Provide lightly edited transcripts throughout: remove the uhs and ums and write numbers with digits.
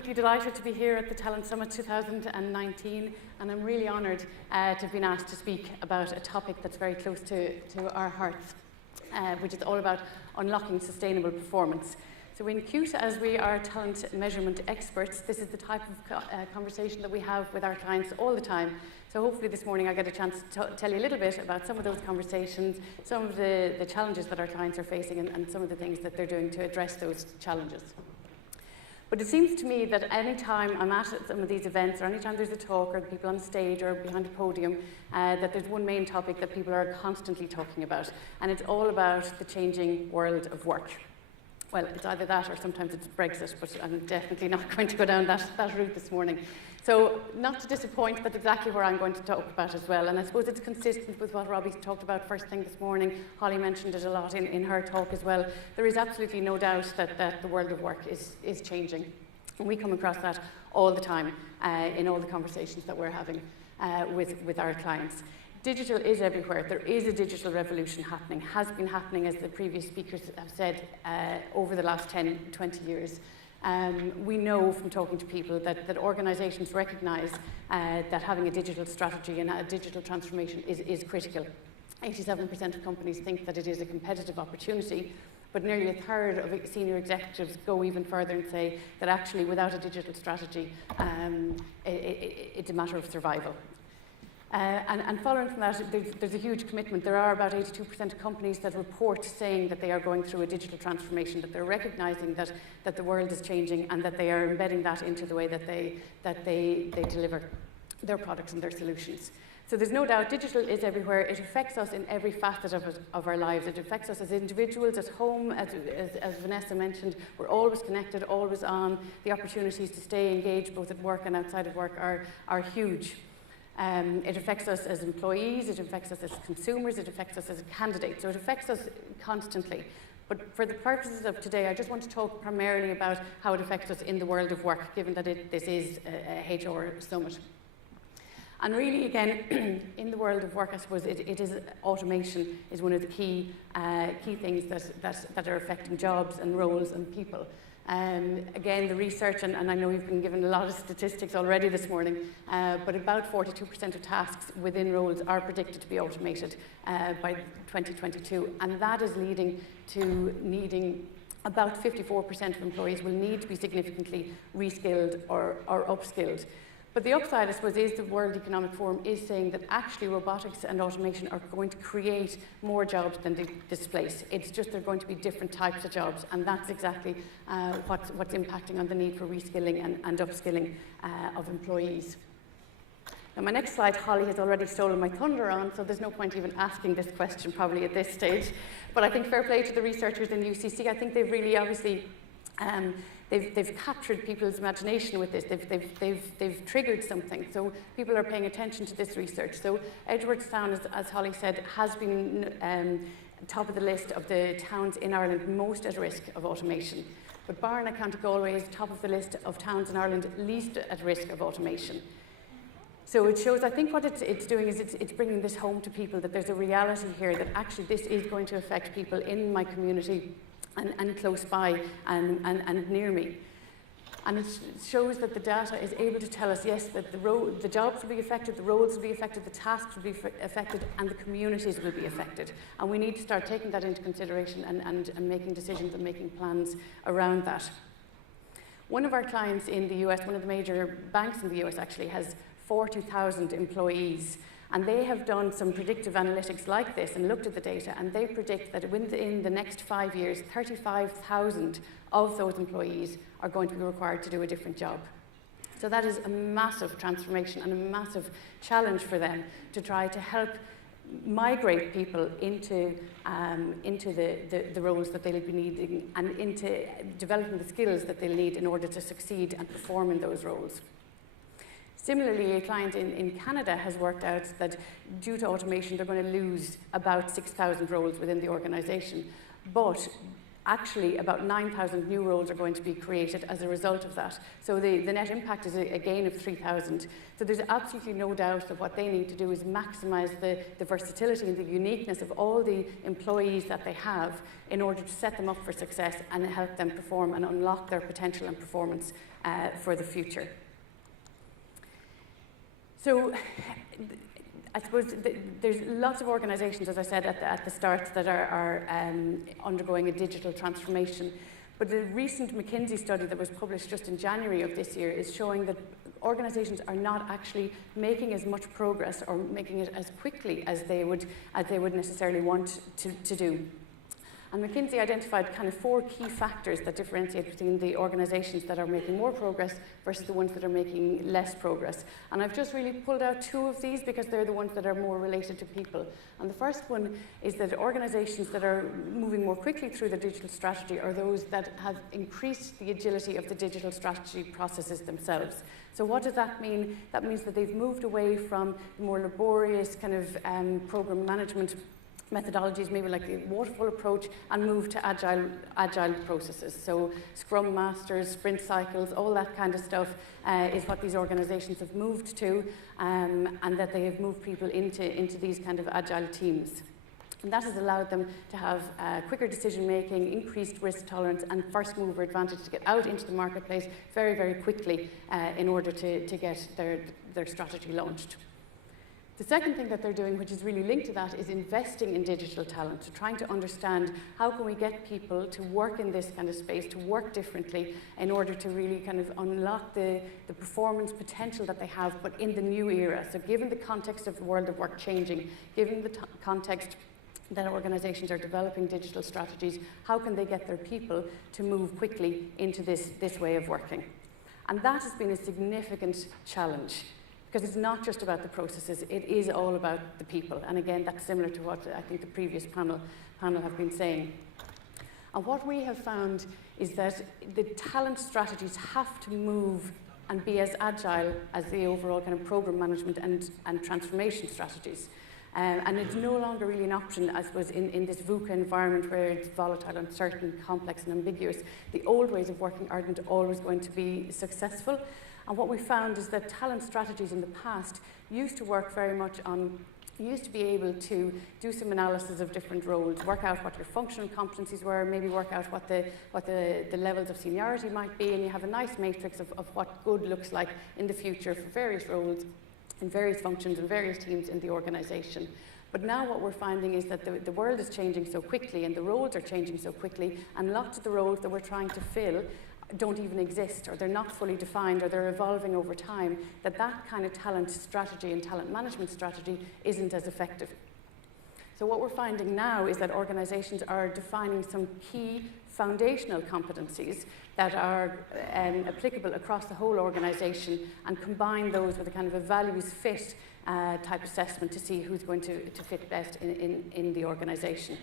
absolutely delighted to be here at the Talent Summit 2019, and I'm really honoured to have been asked to speak about a topic that's very close to our hearts, which is all about unlocking sustainable performance. So in Keynote, as we are talent measurement experts, this is the type of conversation that we have with our clients all the time. So hopefully this morning I get a chance to tell you a little bit about some of those conversations, some of the challenges that our clients are facing, and some of the things that they're doing to address those challenges. But it seems to me that any time I'm at some of these events, or any time there's a talk, or people on stage or behind a podium, that there's one main topic that people are constantly talking about, and it's all about the changing world of work. Well, it's either that or sometimes it's Brexit, but I'm definitely not going to go down that route this morning. So, not to disappoint, that's exactly where I'm going to talk about as well. And I suppose it's consistent with what Robbie talked about first thing this morning. Holly mentioned it a lot in her talk as well. There is absolutely no doubt that the world of work is changing. And we come across that all the time in all the conversations that we're having with our clients. Digital is everywhere. There is a digital revolution happening, has been happening, as the previous speakers have said, over the last 10, 20 years. We know from talking to people that organisations recognise that having a digital strategy and a digital transformation is critical. 87% of companies think that it is a competitive opportunity, but nearly a third of senior executives go even further and say that actually without a digital strategy, it's a matter of survival. And following from that, there's a huge commitment. There are about 82% of companies that report saying that they are going through a digital transformation, that they're recognising that the world is changing, and that they are embedding that into the way that they deliver their products and their solutions. So there's no doubt digital is everywhere. It affects us in every facet of our lives. It affects us as individuals, at home, as Vanessa mentioned. We're always connected, always on. The opportunities to stay engaged both at work and outside of work are huge. It affects us as employees, it affects us as consumers, it affects us as candidates, so it affects us constantly. But for the purposes of today, I just want to talk primarily about how it affects us in the world of work, given that this is a HR summit. And really, again, in the world of work, I suppose it is automation is one of the key things that are affecting jobs and roles and people. Again, the research, and I know you've been given a lot of statistics already this morning, but about 42% of tasks within roles are predicted to be automated by 2022, and that is leading to needing about 54% of employees will need to be significantly reskilled or upskilled. But the upside, I suppose, is the World Economic Forum is saying that actually robotics and automation are going to create more jobs than they displace. It's just they're going to be different types of jobs, and that's exactly what's impacting on the need for reskilling and upskilling of employees. Now, my next slide, Holly has already stolen my thunder on, so there's no point even asking this question probably at this stage. But I think fair play to the researchers in UCC. I think they've really obviously They've captured people's imagination with this. They've triggered something. So people are paying attention to this research. So Edwardstown, as Holly said, has been top of the list of the towns in Ireland most at risk of automation. But Barn and County Galway is top of the list of towns in Ireland least at risk of automation. So it shows, I think what it's doing is it's bringing this home to people, that there's a reality here that actually this is going to affect people in my community and close by and near me. And it shows that the data is able to tell us, yes, that the jobs will be affected, the roles will be affected, the tasks will be affected, and the communities will be affected. And we need to start taking that into consideration and making decisions and making plans around that. One of our clients in the US, one of the major banks in the US actually, has 40,000 employees. And they have done some predictive analytics like this and looked at the data, and they predict that within the next 5 years, 35,000 of those employees are going to be required to do a different job. So that is a massive transformation and a massive challenge for them to try to help migrate people into the roles that they'll be needing, and into developing the skills that they'll need in order to succeed and perform in those roles. Similarly, a client in Canada has worked out that due to automation, they're going to lose about 6,000 roles within the organisation. But actually about 9,000 new roles are going to be created as a result of that. So the net impact is a gain of 3,000. So there's absolutely no doubt that what they need to do is maximise the versatility and the uniqueness of all the employees that they have in order to set them up for success and help them perform and unlock their potential and performance for the future. So I suppose there's lots of organisations, as I said at the start, that are undergoing a digital transformation. But the recent McKinsey study that was published just in January of this year is showing that organisations are not actually making as much progress or making it as quickly as they would necessarily want to do. And McKinsey identified kind of 4 key factors that differentiate between the organisations that are making more progress versus the ones that are making less progress. And I've just really pulled out 2 of these because they're the ones that are more related to people. And the first one is that organisations that are moving more quickly through the digital strategy are those that have increased the agility of the digital strategy processes themselves. So what does that mean? That means that they've moved away from more laborious kind of program management methodologies, maybe like the waterfall approach, and move to agile processes. So Scrum Masters, sprint cycles, all that kind of stuff is what these organisations have moved to, and that they have moved people into these kind of agile teams. And that has allowed them to have quicker decision making, increased risk tolerance, and first mover advantage to get out into the marketplace very, very quickly in order to get their strategy launched. The second thing that they're doing, which is really linked to that, is investing in digital talent, so trying to understand how can we get people to work in this kind of space, to work differently in order to really kind of unlock the performance potential that they have, but in the new era. So given the context of the world of work changing, given the context that organisations are developing digital strategies, how can they get their people to move quickly into this way of working? And that has been a significant challenge, because it's not just about the processes, it is all about the people. And again, that's similar to what I think the previous panel have been saying. And what we have found is that the talent strategies have to move and be as agile as the overall kind of program management and transformation strategies. And it's no longer really an option, I suppose, in this VUCA environment where it's volatile, uncertain, complex and ambiguous. The old ways of working aren't always going to be successful. And what we found is that talent strategies in the past used to work very much on, you used to be able to do some analysis of different roles, work out what your functional competencies were, maybe work out what the levels of seniority might be, and you have a nice matrix of what good looks like in the future for various roles in various functions and various teams in the organisation. But now what we're finding is that the world is changing so quickly and the roles are changing so quickly, and lots of the roles that we're trying to fill don't even exist, or they're not fully defined, or they're evolving over time, that kind of talent strategy and talent management strategy isn't as effective. So what we're finding now is that organisations are defining some key foundational competencies that are applicable across the whole organisation, and combine those with a kind of a values fit type assessment to see who's going to fit best in the organisation.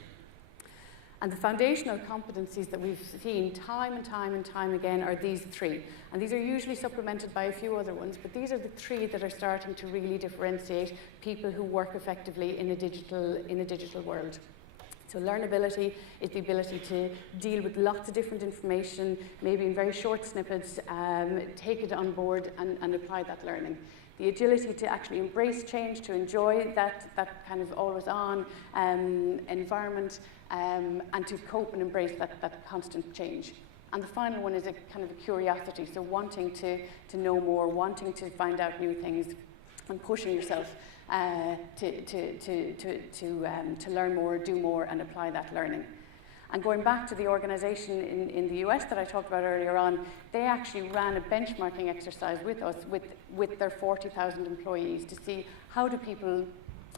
And the foundational competencies that we've seen time and time again are these 3. And these are usually supplemented by a few other ones, but these are the 3 that are starting to really differentiate people who work effectively in a digital world. So learnability is the ability to deal with lots of different information, maybe in very short snippets, take it on board and apply that learning. The agility to actually embrace change, to enjoy that kind of always-on environment, and to cope and embrace that constant change. And the final one is a kind of a curiosity, so wanting to know more, wanting to find out new things, and pushing yourself to learn more, do more, and apply that learning. And going back to the organisation in the US that I talked about earlier on, they actually ran a benchmarking exercise with us, with their 40,000 employees, to see how do people,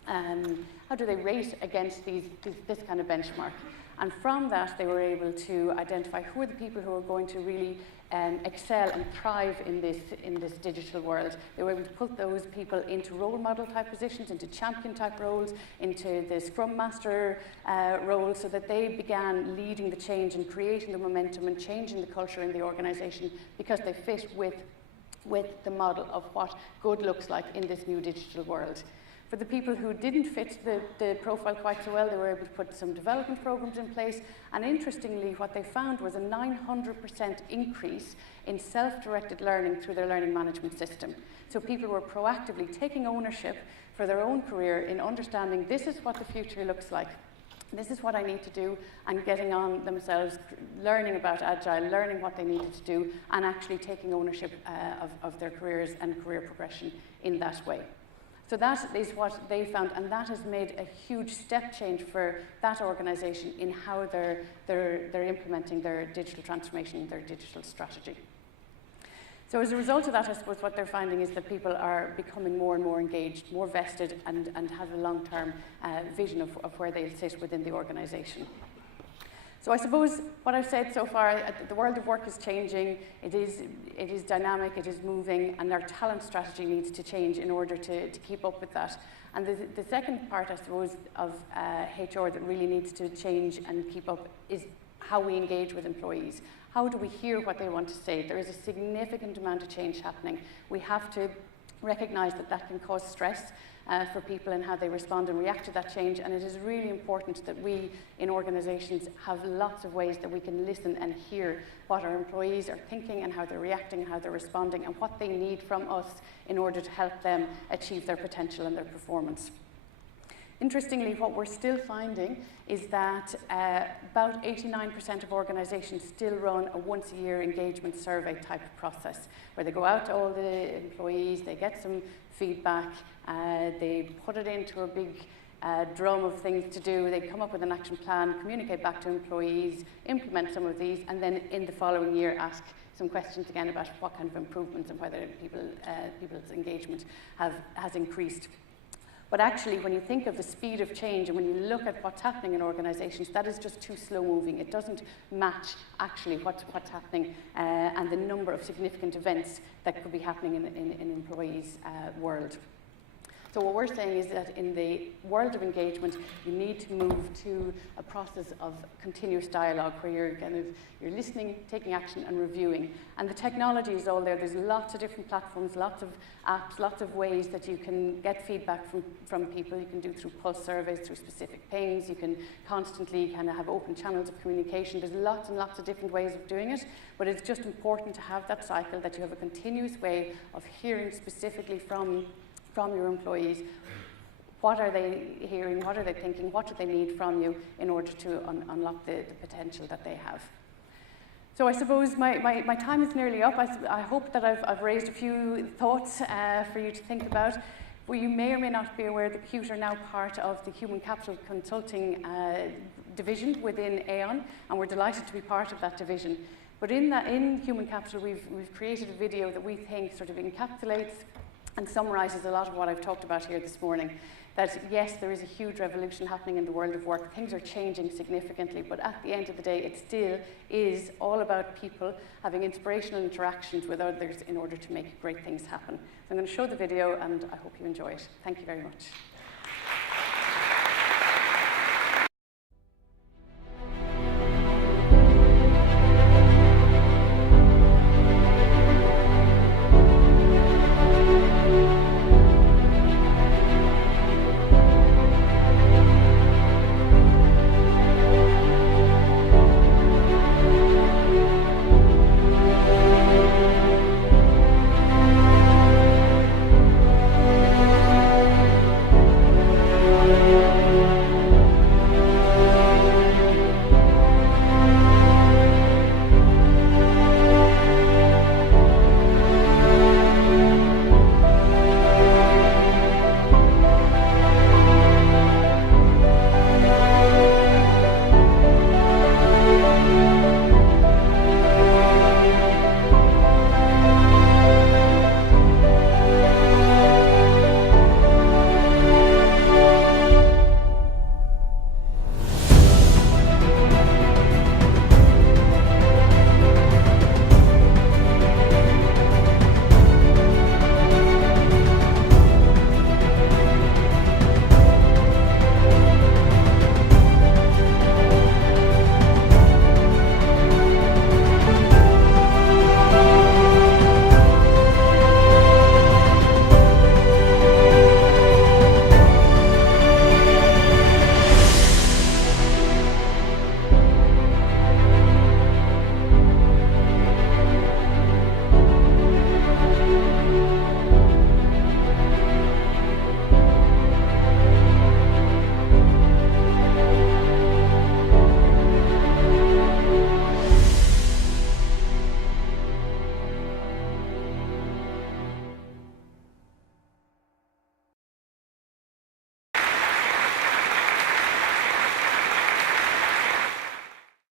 how do they rate against this kind of benchmark. And from that, they were able to identify who are the people who are going to really excel and thrive in this digital world. They were able to put those people into role model type positions, into champion type roles, into the Scrum Master role, so that they began leading the change and creating the momentum and changing the culture in the organisation, because they fit with the model of what good looks like in this new digital world. For the people who didn't fit the profile quite so well, they were able to put some development programs in place. And interestingly, what they found was a 900% increase in self-directed learning through their learning management system. So people were proactively taking ownership for their own career in understanding this is what the future looks like. This is what I need to do, and getting on themselves, learning about Agile, learning what they needed to do, and actually taking ownership of their careers and career progression in that way. So that is what they found, and that has made a huge step change for that organisation in how they're implementing their digital transformation, their digital strategy. So as a result of that, I suppose what they're finding is that people are becoming more and more engaged, more vested, and have a long-term vision of where they'll sit within the organisation. So I suppose what I've said so far, the world of work is changing, it is dynamic, it is moving, and our talent strategy needs to change in order to keep up with that. And the second part, I suppose, of HR that really needs to change and keep up is how we engage with employees. How do we hear what they want to say? There is a significant amount of change happening. We have to recognise that that can cause stress for people and how they respond and react to that change, and it is really important that we in organisations have lots of ways that we can listen and hear what our employees are thinking and how they're reacting and how they're responding and what they need from us in order to help them achieve their potential and their performance. Interestingly, what we're still finding is that about 89% of organisations still run a once-a-year engagement survey type of process, where they go out to all the employees, they get some feedback, they put it into a big drum of things to do, they come up with an action plan, communicate back to employees, implement some of these, and then in the following year ask some questions again about what kind of improvements and whether people's engagement has increased. But actually, when you think of the speed of change and when you look at what's happening in organisations, that is just too slow moving. It doesn't match actually what's happening and the number of significant events that could be happening in employees' world. So what we're saying is that in the world of engagement, you need to move to a process of continuous dialogue where you're listening, taking action, and reviewing. And the technology is all there. There's lots of different platforms, lots of apps, lots of ways that you can get feedback from people. You can do through pulse surveys, through specific pings. You can constantly kind of have open channels of communication. There's lots and lots of different ways of doing it, but it's just important to have that cycle, that you have a continuous way of hearing specifically from your employees. What are they hearing? What are they thinking? What do they need from you in order to unlock the potential that they have? So I suppose my time is nearly up. I hope that I've raised a few thoughts for you to think about. Well, you may or may not be aware that Keynote are now part of the Human Capital Consulting division within Aon, and we're delighted to be part of that division. But in Human Capital, we've created a video that we think sort of encapsulates and summarises a lot of what I've talked about here this morning. That yes, there is a huge revolution happening in the world of work. Things are changing significantly, but at the end of the day, it still is all about people having inspirational interactions with others in order to make great things happen. So I'm going to show the video, and I hope you enjoy it. Thank you very much.